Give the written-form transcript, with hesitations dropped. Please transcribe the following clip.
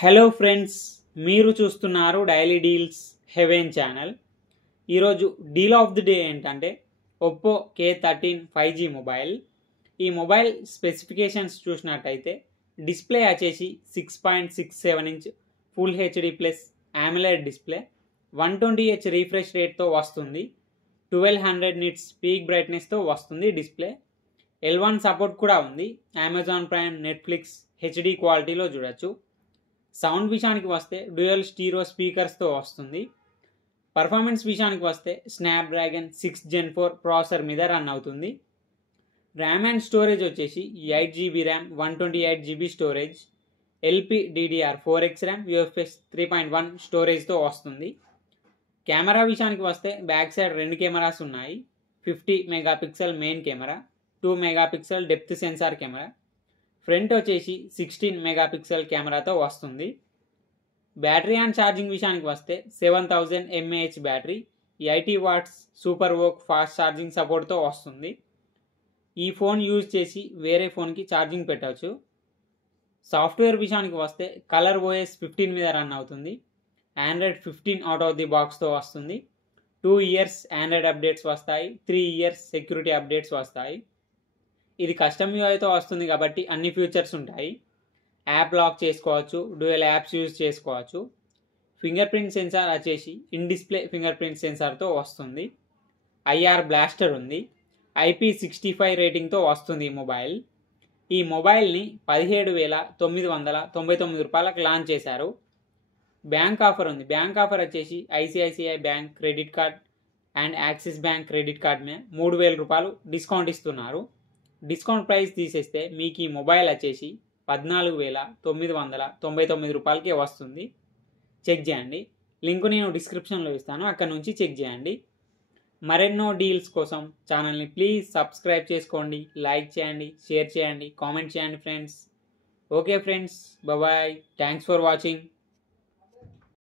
Hello friends, మీరు చూస్తున్నారు daily deals heaven channel. ఈరోజు డీల్ ఆఫ్ ది డే ఏంటంటే ఒప్పో K13 5G మొబైల్. ఈ మొబైల్ స్పెసిఫికేషన్స్ చూసినట్టయితే డిస్ప్లే వచ్చేసి 6.67 inch full HD plus AMOLED display, 120Hz refresh రేట్తో వస్తుంది, 1200 నిట్స్ పీక్ బ్రైట్నెస్తో వస్తుంది డిస్ప్లే. L1 సపోర్ట్ కూడా ఉంది. అమెజాన్ ప్రైమ్, నెట్ఫ్లిక్స్ హెచ్డి క్వాలిటీలో చూడొచ్చు. సౌండ్ విషయానికి వస్తే డ్యూయల్ స్టీరియో స్పీకర్స్తో వస్తుంది. పర్ఫార్మెన్స్ విషయానికి వస్తే స్నాప్డ్రాగన్ 6 Gen 4 ప్రాసెసర్ మీద రన్ అవుతుంది. ర్యామ్ అండ్ స్టోరేజ్ వచ్చేసి 8GB RAM, 128GB storage, LPDDR4X RAM, UFS 3.1 స్టోరేజ్తో వస్తుంది. కెమెరా విషయానికి వస్తే బ్యాక్ సైడ్ 2 కెమెరాస్ ఉన్నాయి. 50 megapixel main camera, 2 megapixel depth censor camera. Front వచ్చేసి 16 మెగాపిక్సెల్ కెమెరాతో వస్తుంది. బ్యాటరీ అండ్ ఛార్జింగ్ విషయానికి వస్తే 7000 mAh battery, 80 watts super VOOC fast charging సపోర్ట్తో వస్తుంది. ఈ ఫోన్ యూజ్ చేసి వేరే ఫోన్కి ఛార్జింగ్ పెట్టవచ్చు. సాఫ్ట్వేర్ విషయానికి వస్తే కలర్ OS 15 మీద రన్ అవుతుంది. Android 15 అవుట్ ఆఫ్ ది బాక్స్తో వస్తుంది. 2 years ఆండ్రాయిడ్ అప్డేట్స్ వస్తాయి, 3 years సెక్యూరిటీ అప్డేట్స్ వస్తాయి. ఇది కస్టమ్ యూఐతో వస్తుంది కాబట్టి అన్ని ఫీచర్స్ ఉంటాయి. యాప్ లాక్ చేసుకోవచ్చు, డ్యూయల్ యాప్స్ యూజ్ చేసుకోవచ్చు. ఫింగర్ ప్రింట్ సెన్సార్ వచ్చేసి ఇన్ డిస్ప్లే ఫింగర్ ప్రింట్ సెన్సార్తో వస్తుంది. IR బ్లాస్టర్ ఉంది. IP65 రేటింగ్తో వస్తుంది ఈ మొబైల్. ఈ మొబైల్ని 17,999 రూపాయలకు లాంచ్ చేశారు. బ్యాంక్ ఆఫర్ ఉంది. బ్యాంక్ ఆఫర్ వచ్చేసి ICICI bank credit card and axis bank credit card మీద 3,000 రూపాయలు డిస్కౌంట్ ఇస్తున్నారు. డిస్కౌంట్ ప్రైస్ తీసేస్తే మీకు ఈ మొబైల్ వచ్చేసి 14,999 రూపాయలకే వస్తుంది. చెక్ చేయండి. లింక్ నేను డిస్క్రిప్షన్లో ఇస్తాను, అక్కడ నుంచి చెక్ చేయండి. మరెన్నో డీల్స్ కోసం ఛానల్ని ప్లీజ్ సబ్స్క్రైబ్ చేసుకోండి, లైక్ చేయండి, షేర్ చేయండి, కామెంట్ చేయండి friends. Okay friends, bye. Thanks for watching.